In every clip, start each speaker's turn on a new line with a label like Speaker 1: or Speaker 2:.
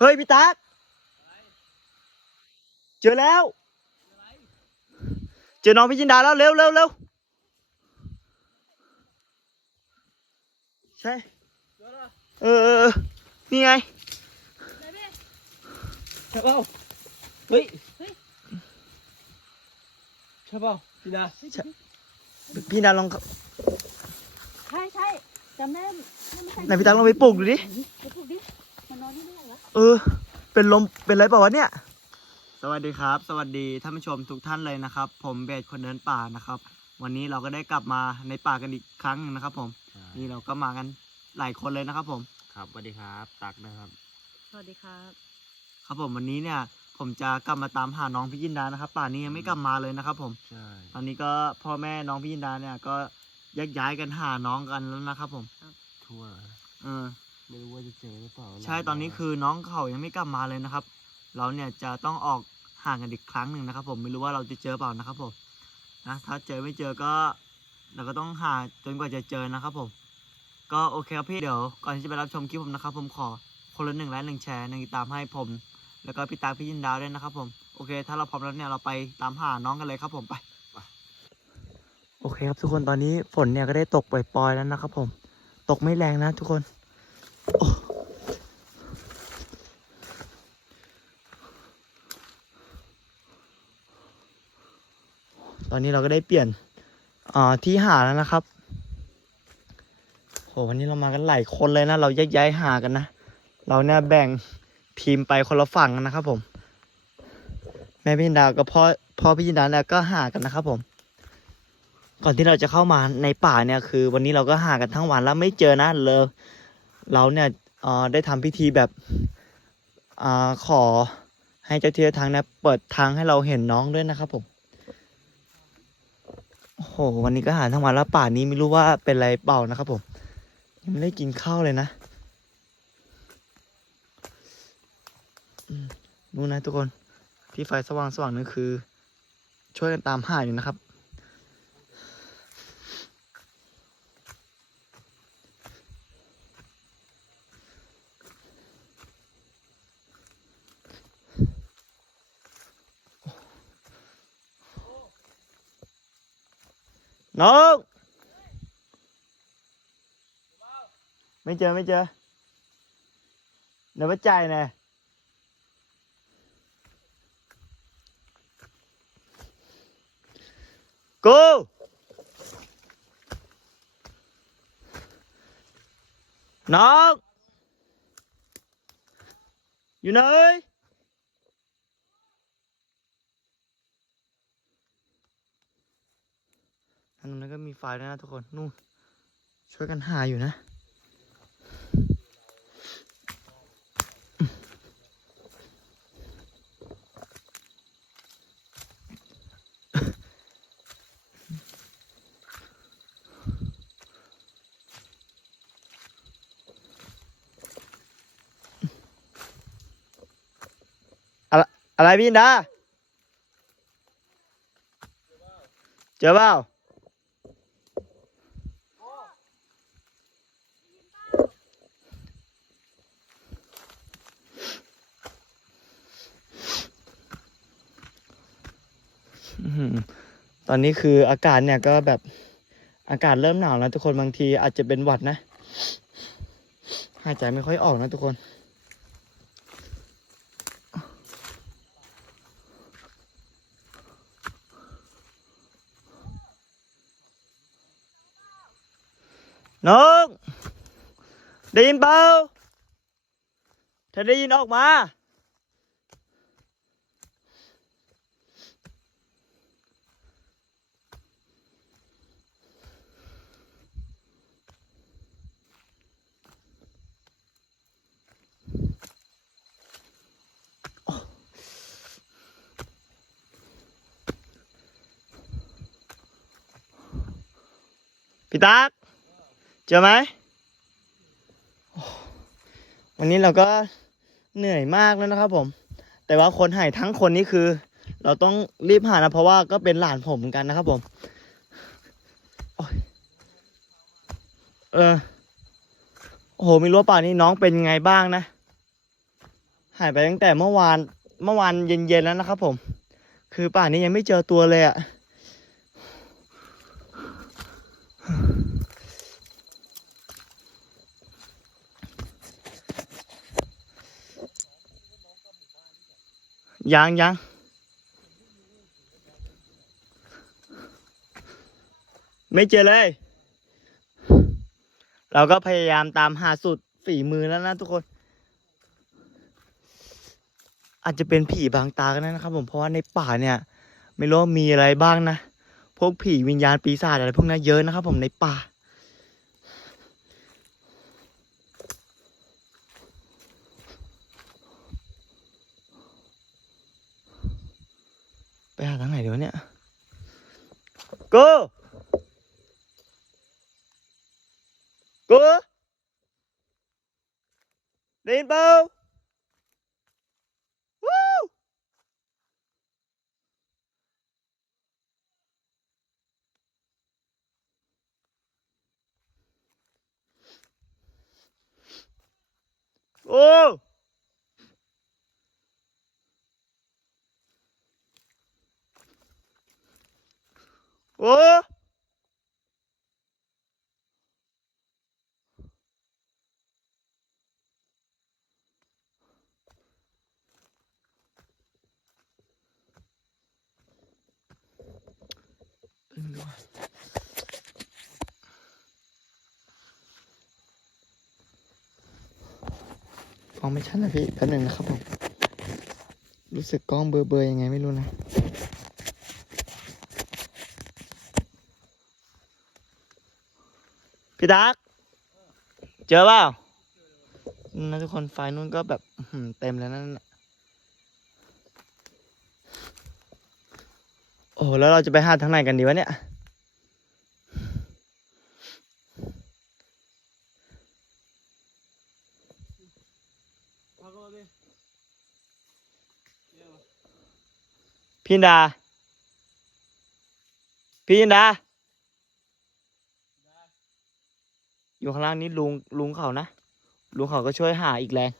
Speaker 1: เฮ้ยพี่ตั๊กเจอแล้ว เจอน้องพี่จินดาแล้วเร็วเร็วเร็วใช่เออเออเออนี่ไง
Speaker 2: ใช่เปล่าเฮ้ย
Speaker 3: เฮ้ย
Speaker 2: ใช่เปล่าพี่ดา
Speaker 1: พี่ดาลอง
Speaker 3: ใช่ใช่จำได้ไม่ใช่
Speaker 1: ไหนพี่ตั๊กลองไปปลุกดูดิ
Speaker 3: ไปปลุกดิ มันนอนนี่ไม่ได้เหรอ
Speaker 1: เออ เป็นลม เป็นไรเปล่าวะเนี่ย สวัสดีครับ สวัสดีท่านผู้ชมทุกท่านเลยนะครับ ผมเบสคนเดินป่านะครับ วันนี้เราก็ได้กลับมาในป่ากันอีกครั้งหนึงนะครับ ผม นี่เราก็มากันหลายคนเลยนะครับ ผม
Speaker 2: ครับสวัสดีครับ ตักนะครับ
Speaker 3: สวัสดีครับ
Speaker 1: ครับผมวันนี้เนี่ย ผมจะกลับมาตามหาน้องพี่ยินดานะครับ ป่านนี้ยังไม่กลับมาเลยนะครับ ผม
Speaker 2: ใช่
Speaker 1: ตอนนี้ก็พ่อแม่น้องพี่ยินดาเนี่ยก็แยกย้ายกันหาน้องกันแล้วนะครับ ผม
Speaker 2: ทั่ว
Speaker 1: เออ
Speaker 2: ไม่รู้ว่าจะเจอหรือเปล่า
Speaker 1: ใช่ตอนนี้คือน้องเขายังไม่กลับมาเลยนะครับ เราเนี่ยจะต้องออกห่างกันอีกครั้งหนึ่งนะครับ ผมไม่รู้ว่าเราจะเจอเปล่านะครับผมนะถ้าเจอไม่เจอก็ เราก็ต้องหาจนกว่าจะเจอนะครับผม ก็โอเคครับพี่เดี๋ยวก่อนที่จะไปรับชมคลิปผมนะครับ ผมขอคนละหนึ่งไลค์หนึ่งแชร์หนึ่งติดตามให้ผม แล้วก็พี่ตาพี่ยินดาวด้วยนะครับ ผมโอเค ถ้าเราพร้อมแล้วเนี่ยเราไปตามหาน้องกันเลยครับผมไปโอเคครับทุกคนตอนนี้ฝนเนี่ยก็ได้ตกปล่อยๆแล้วนะครับผม ตกไม่แรงนะทุกคน ตอนนี้เราก็ได้เปลี่ยนที่หาแล้วนะครับโหวันนี้เรามากันหลายคนเลยนะ เราแยกย้ายหากันนะ เราเนี่ยแบ่งทีมไปคนละฝั่งนนะครับผม แม่พี่จินดากับพ่อพ่อพี่จินดาเนี่ยก็หากันนะครับผม ก่อนที่เราจะเข้ามาในป่าเนี่ยคือ วันนี้เราก็หากันทั้งวันแล้วไม่เจอนะเลย เราเนี่ยได้ทำพิธีแบบอขอให้เจ้าที่เจ้าทางเนี่ยเปิดทางให้เราเห็นน้องด้วยนะครับผมโอ้โหวันนี้ก็หาทั้งวันแล้วป่านี้ไม่รู้ว่าเป็นอะไรเปล่านะครับผมยังไม่ได้กินข้าวเลยนะอืมดูนะทุกคนที่ไฟสว่างสว่างนั่นคือ ช่วยกันตามหาอยู่นะครับ น้อง ไม่เจอไม่เจอเดี๋ยวมาจ่ายนะกูน้องอยู่ไหนอันนั้นก็มีไฟด้วยนะทุกคน นู่นช่วยกันหาอยู่นะ อะไรพี่นดาเจอเปล่าตอนนี้คืออากาศเนี่ยก็แบบอากาศเริ่มหนาวแล้วทุกคนบางทีอาจจะเป็นหวัดนะ หายใจไม่ค่อยออกนะทุกคน น้องได้ยินเปล่าถ้าได้ยินออกมาพี่ตั๊ก เจอไหมวันนี้เราก็เหนื่อยมากแล้วนะครับผม แต่ว่าคนหายทั้งคนนี่คือ เราต้องรีบหานะเพราะว่าก็เป็นหลานผมเหมือนกันนะครับผมโอ้ยเออโอ้โหม่รู้วป่านนี้น้องเป็นยังไงบ้างนะ หายไปตั้งแต่เมื่อวานเมื่อวานเย็นๆแล้วนะครับผม คือป่านนี้ยังไม่เจอตัวเลยอะ ยังยังไม่เจอเลย เราก็พยายามตามหาสุดฝีมือแล้วนะทุกคน อาจจะเป็นผีบางตาก็ได้นะครับ ผมเพราะว่าในป่าเนี่ย ไม่รู้มีอะไรบ้างนะ พวกผีวิญญาณปีศาจอะไรพวกนั้นเยอะนะครับ ผมในป่า ไปหาทางไหนเดี๋ยวะเนี่ย go go ได้ยินเปล่า Woo! โอ้โอ้กล้องไม่ชัดนะพี่แป๊บหนึงนะครับผม รู้สึกกล้องเบลอๆยังไงไม่รู้นะ พี่ตักเจอเปล่านะทุกคนไฟนู้นก็แบบเต็มแล้วนั่นโอ้แล้วเราจะไปหาทางไหนกันดีวะเนี่ย
Speaker 2: พักก่อนดา
Speaker 1: พี่อินดา พี่ อยู่ข้างล่างนี้ลุงลุงเขานะ ลุงเขาก็ช่วยหาอีกแรง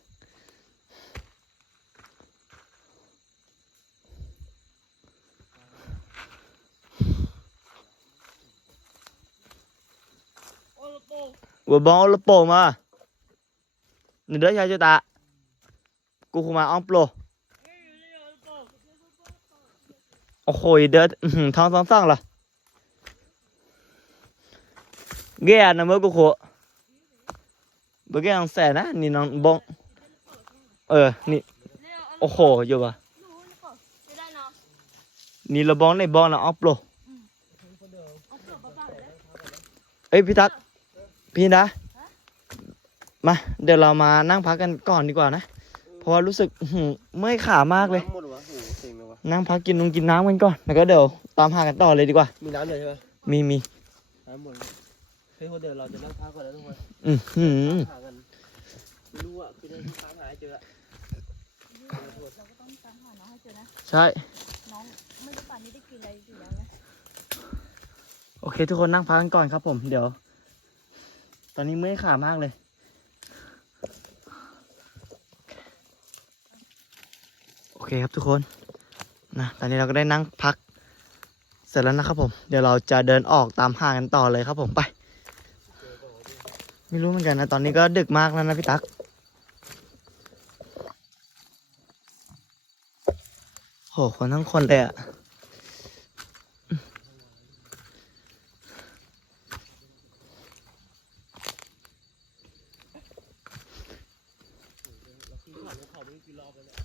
Speaker 2: วัวบ้องลูกโปมาห
Speaker 1: นึ่งเดือชายชะตากูคุมาอ้อมโปรโอ้โหเดือท้องสองสั่งละแก่นะ
Speaker 3: เมื่อกูโค เนาะ
Speaker 1: Nì là bông này bông là ông plô
Speaker 3: เอาเปลือกมาฝากเลย
Speaker 1: เอ้ยพี่ตักพี่นะมาเดี๋ยวเรามานั่งพักกันก่อนดีกว่านะเพราะว่ารู้สึกอื้อหือเมื่อยขามากเลย
Speaker 2: น้ำหมดวะโอ้โหเต็มเลยวะ
Speaker 1: นั่งพักกินนงกินน้ำกันก่อนแล้วก็เดี๋ยวตามหากันต่อเลยดีกว่า
Speaker 2: มีน้ำเลยใช่ไหม
Speaker 1: มีมี
Speaker 2: น้ำหมดเลยเฮ้ยคนเดี๋ยวเราจะนั่งพักก่อนแล้วทุกคน
Speaker 1: อือหือ
Speaker 2: หากันไม่ รู้อะคือที่ตามหาให้เจออะ
Speaker 3: เราก็ต้องตามหาน้องให้เจอนะ
Speaker 1: ใช่
Speaker 3: น้องไม่รู้ป่านนี้ได้กินอะไรหรือยังนะ
Speaker 1: โอเค ทุกคนนั่งพักกันก่อนครับผม เดี๋ยว ตอนนี้เมื่อยขามากเลย โอเคครับทุกคนนะตอนนี้เราก็ได้นั่งพัก เสร็จแล้วนะครับผม เดี๋ยวเราจะเดินออกตามหากันต่อเลยครับผมไป ไม่รู้เหมือนกันนะ ตอนนี้ก็ดึกมากแล้วนะพี่ตั๊ก โห คนทั้งคนเลยอะ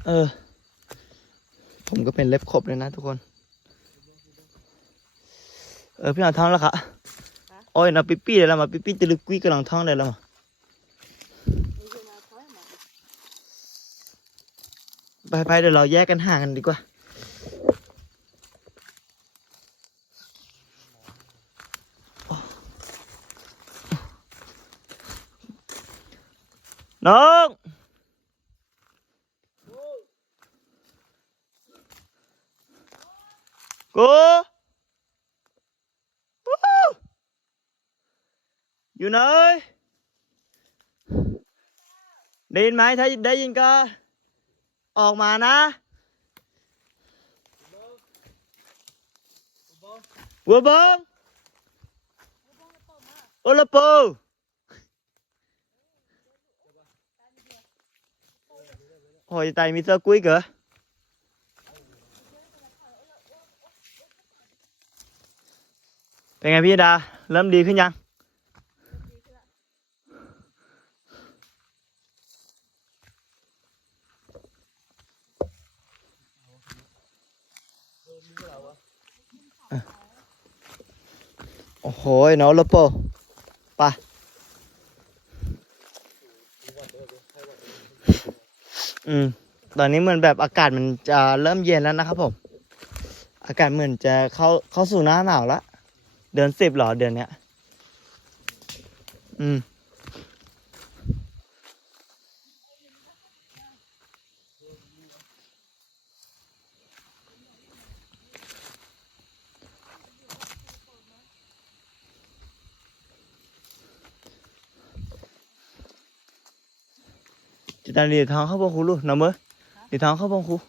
Speaker 1: เออ ผมก็เป็นเล็บขบเลยนะทุกคน เออพี่หนาวท้องแล้วค่ะโอ้ยนะปิ๊ปี้เลยละมาปิ๊ปี้จะลึกกุ้ยกำลังท้องเลยละมา
Speaker 3: ไม่ใช่นะเขาให้มา
Speaker 1: ไปไปเดี๋ยวเราแยกกันห่างกันดีกว่า น้องกูวู้ฮู้อยู่ไหนได้ยินไหม ถ้าได้ยินก็ออกมานะวัวบงโอลาปูโอ้ยตายมีเสื้อนไงพี่ดาเริ่มตอนนี้เหมือนแบบอากาศมันจะเริ่มเย็นแล้วนะครับผม อากาศเหมือนจะเข้าเข้าสู่หน้าหนาวแล้วเดือนสิบหรอเดือนเนี้ย อืม chị ta đi thằng không bông khu luôn nào mới đi thằng không bông khu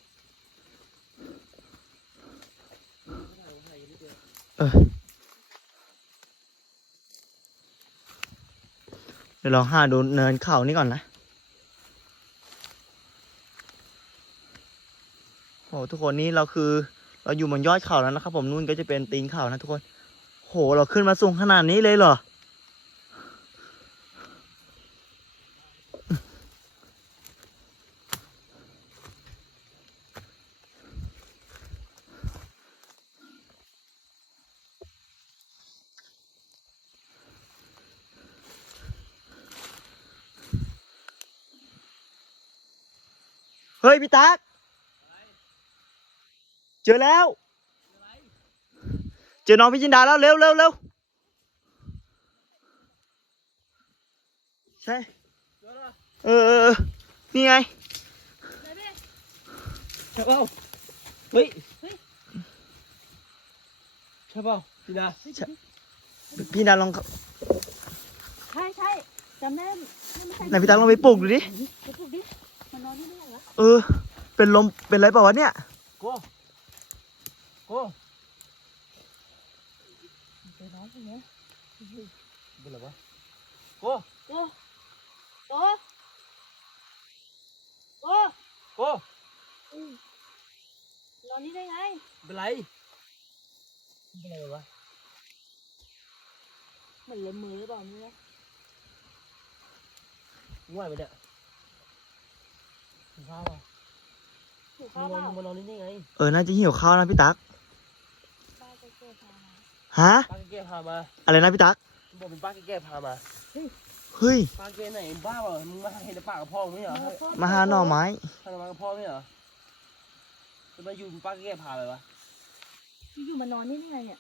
Speaker 1: ờ เดี๋ยวลองหาดูเนินเขานี่ก่อนนะโหทุกคนนี่เราคือเราอยู่บนยอดเขาแล้วนะครับ ผมนู่นก็จะเป็นตีนเขานะทุกคน โหเราขึ้นมาสูงขนาดนี้เลยเหรอ เจอแล้ว เจอน้องพี่จินดาแล้วเร็วเร็วเร็วใช่เออเออเออนี่ไง
Speaker 2: ใช่เปล่าเฮ้ย
Speaker 3: เฮ้ย
Speaker 2: ใช่เปล่าพี่ดา
Speaker 1: พี่ดาลอง
Speaker 3: ใช่ใช่จำได้ไม่ใช่
Speaker 1: ไหนพี่ตั๊กลองไปปลุกดูดิ
Speaker 3: ไปปลุกดิมันนอนที่นี่เหรอ
Speaker 1: เออเป็นลมเป็นไรเปล่าวะเนี่ย
Speaker 2: โก้โก้
Speaker 3: ไปนอนที่นี่
Speaker 2: เป็นไรวะโก้
Speaker 3: โอ้โอ้โอ้
Speaker 2: โก้
Speaker 3: นอนนี่ได้ไง
Speaker 2: เป็นไรเป็นไรวะ
Speaker 3: เหมือนเล็มมือหรือเปล่าเนี่ย
Speaker 2: ง่วยไปเนี่ยกินข้าวเปล่า
Speaker 3: ถูก
Speaker 2: มึ
Speaker 3: ข้าว
Speaker 2: ง
Speaker 3: เป
Speaker 2: นอ
Speaker 3: ล่าน
Speaker 2: มึงมานอนนี่ได้ไง
Speaker 1: เออ น่าจะหิวข้าวนะพี่ตั๊ก
Speaker 3: ป้าจะเกิดพามา
Speaker 1: ฮะ
Speaker 2: ป้าแก่ๆพามา
Speaker 1: อะไรนะพี่ตั๊ก
Speaker 2: บอกเป็นป้าแก่ๆพามา
Speaker 1: เฮ้ย
Speaker 2: ป้าแก่ไหนบ้าเปล่ามึงมาเห็นแต่ปากกับพ่อไม่เหรอ
Speaker 1: มาหาหน่อไม้
Speaker 2: ทำมากับพ่อไม่เหรอจะมาอยู่ป้าแก่ๆพาไปวะ
Speaker 3: อยู่มานอนนี่ได้ไงเนี่ย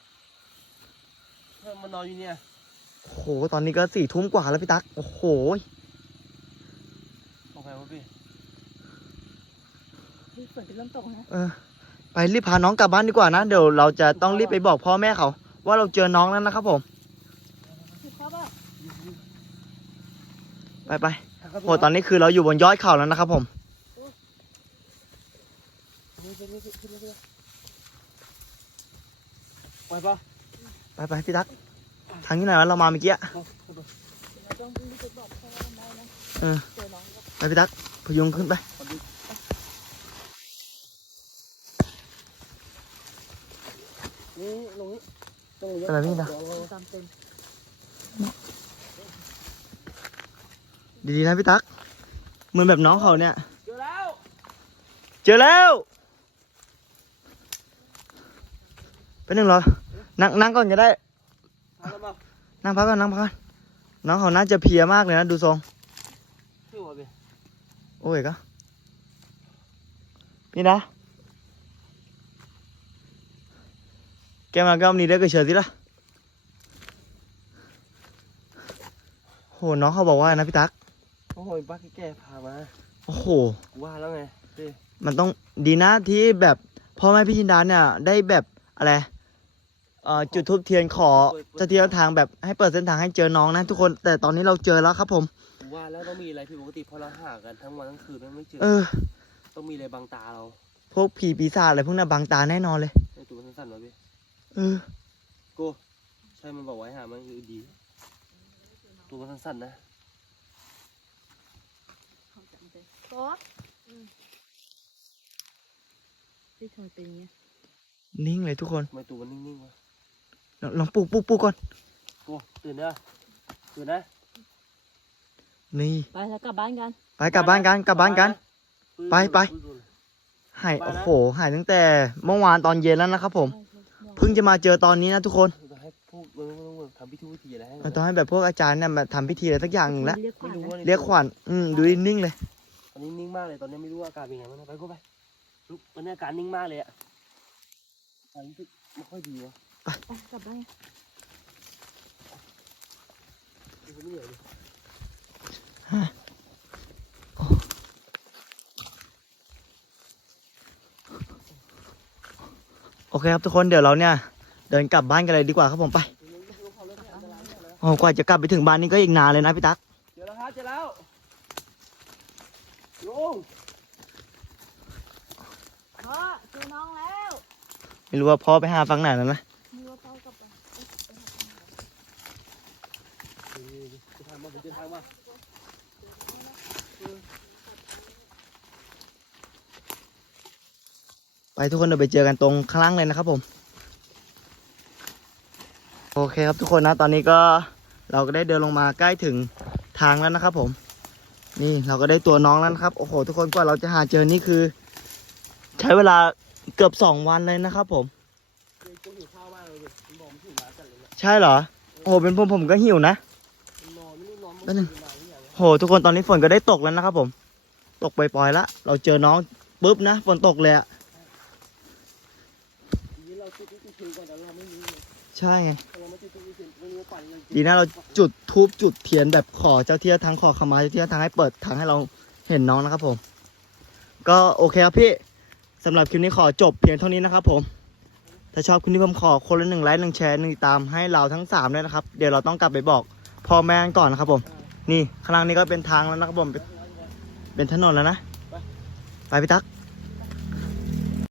Speaker 2: เพิ่มมานอนอยู่เนี่ย
Speaker 1: โอ้โหตอนนี้ก็สี่ทุ่มกว่าแล้วพี่ตั๊กโอ้โห
Speaker 2: บอกใครวะพี่
Speaker 3: ดูฝนจะเริ่มตกนะ
Speaker 1: เออไปรีบพาน้องกลับบ้านดีกว่านะ เดี๋ยวเราจะต้องรีบไปบอกพ่อแม่เขา ว่าเราเจอน้องแล้วนะครับผม
Speaker 3: ถูกข้าวเปล่า
Speaker 1: ไปไปโหตอนนี้คือเราอยู่บนยอดเขาแล้วนะครับผม
Speaker 2: ไปปะ
Speaker 1: ไปไปพี่ตั๊กทางที่ไหนวะเรามาเมื่อกี้อะ
Speaker 3: เราต้องรีบไปบอกพ่อแม่นะ
Speaker 1: เออ
Speaker 3: เจอน้องก็
Speaker 1: ไปพี่ตั๊กพยุงขึ้นไป
Speaker 2: นี่ลงนี้ ตรงนี้
Speaker 1: อะไรพี่นะ
Speaker 3: ตามเต็ม
Speaker 1: ดีๆนะพี่ตั๊กเหมือนแบบน้องเขาเนี่ย
Speaker 2: เจอแล้ว
Speaker 1: เจอแล้วเป็นหนึ่งเหรอ นั่งนั่งก่อนก็ได้
Speaker 2: ทำแล้วมา
Speaker 1: นั่งพักก่อนนั่งพักก่อนน้องเขาน่าจะเพลียมากเลยนะดูทรง
Speaker 2: ชื่อว่าพี่
Speaker 1: โอ้ยก็พี่นะ แกมาก็นี่ได้ก็เชิญสิละโหน้องเขาบอกว่านะพี่ตั๊ก
Speaker 2: โอ้โหป้าแก่ๆพามา
Speaker 1: โอ้โห
Speaker 2: กูว่าแล้วไงพี่
Speaker 1: มันต้องดีนะที่แบบพ่อแม่พี่จินดาเนี่ย ได้แบบอะไรเอ่อจุดทูบเทียนขอเจะเทียนทางแบบให้เปิดเส้นทางให้เจอน้องนะทุกคนแต่ตอนนี้เราเจอแล้วครับผม
Speaker 2: กูว่าแล้วต้องมีอะไรผิดปกติเพราะเราหากันทั้งวันทั้งคืนไม่เจอ
Speaker 1: เออ
Speaker 2: ต้องต้องมีอะไรบังตาเรา
Speaker 1: พวกผีปีศาจอะไรพวกนั้นบังตาแน่นอนเลย
Speaker 2: ไอ้ตัวมันสั้นๆวะพี่
Speaker 1: เออ
Speaker 2: โกใช่มันบอกไว้หามันคือดี ตัวมันสั้นๆนะ
Speaker 3: โต๊ดพี่ทำไมเป็นอย่างเงี้ย
Speaker 1: นิ่งเลยทุกคน
Speaker 2: ทำไมตัวมันนิ่งๆวะ
Speaker 1: ลองลองปลุกปลุกปลุกก่อน
Speaker 2: โกตื่นนะตื่นนะ
Speaker 1: นี่
Speaker 3: ไปแล้วกลับบ้านกัน
Speaker 1: ไปกลับบ้านกันกลับบ้านกัน ไปไป
Speaker 2: ปืน
Speaker 1: หาย
Speaker 2: ไปนะ
Speaker 1: โอ้โหหายตั้งแต่เมื่อวานตอนเย็นแล้วนะครับผม เพิ่งจะมาเจอตอนนี้นะทุกคน
Speaker 2: เราให้พวกเราต้องทำพิธีวิธีอะไรให้
Speaker 1: เราต้องให้แบบพวกอาจารย์เนี่ยมาทำพิธีอะไรสักอย่างหนึ่งแล้ว
Speaker 3: เรียกข
Speaker 2: ไม่
Speaker 3: วัญ
Speaker 2: รู้
Speaker 3: นะ
Speaker 2: ว่า
Speaker 1: เรียกขวัญอืมดูนิ่งๆเลย
Speaker 2: ตอนนี้นิ่งมากเลยตอนนี้ไม่รู้ว่าอาการเป็นไงบ้างนะไปกูไปลุกตอนนี้อาการนิ่งมากเลยอะอาการรู้สึกไม่ค่อยดีวะ
Speaker 3: ไปกลับบ้าน
Speaker 2: ดูไม่เหนื่ อยเลย
Speaker 1: โอเคครับทุกคนเดี๋ยวเราเนี่ย เดินกลับบ้านกันเลยดีกว่าครับผมไปโอ้กว่าจะกลับไปถึงบ้านนี่ก็อีกนานเลยนะพี่ตั๊ก
Speaker 2: เจอแล้วครับเจอแล้วลุง
Speaker 3: พ่อเจอน้องแล้ว
Speaker 1: ไม่รู้ว่าพ่อไปหาฝั่งไหนแล้วนะ
Speaker 3: มีว่าพ่อกลับไป
Speaker 2: จะทำมาจะทำมา
Speaker 1: ไปทุกคนเดี๋ยวไปเจอกันตรงข้างล่างเลยนะครับผม โอเคครับทุกคนนะ ตอนนี้ก็เราก็ได้เดินลงมาใกล้ถึงทางแล้วนะครับผม นี่เราก็ได้ตัวน้องแล้วนะครับ โอ้โห ทุกคนกว่าเราจะหาเจอนี่คือ ใช้เวลาเกือบสองวันเลยนะครับผมใช่เหรอ โอ้โห เป็นผมผมก็หิวนะ
Speaker 2: มันนอนไม่รู้นอน
Speaker 1: แป๊บนึง
Speaker 2: นานหรือยัง
Speaker 1: โห ทุกคนตอนนี้ฝนก็ได้ตกแล้วนะครับผม ตกปล่อยๆละ เราเจอน้องปุ๊บนะ ฝนตกเลยอะ
Speaker 2: ทีนี้เราจุดที่คือก่อนแต่เราไม่รู้เลย
Speaker 1: ใช่ไง
Speaker 2: ดีนะ
Speaker 1: เราจุดทูบจุดเทียนแบบขอเจ้าที่เจ้าทางขอขมาเจ้าที่เจ้าทางให้เปิดทางให้เราเห็นน้องนะครับผม ก็โอเคครับพี่สำหรับคลิปนี้ขอจบเพียงเท่านี้นะครับผมถ้าชอบคลิปนี้ผมขอคนละหนึ่งไลค์หนึ่งแชร์หนึ่งตามให้เราทั้งสามด้วยนะครับ เดี๋ยวเราต้องกลับไปบอกพ่อแม่กันก่อนนะครับผม นี่ข้างล่างนี้ก็เป็นทางแล้วนะครับผมเป็นเป็นถนนแล้วนะ ไปพี่ตั๊ก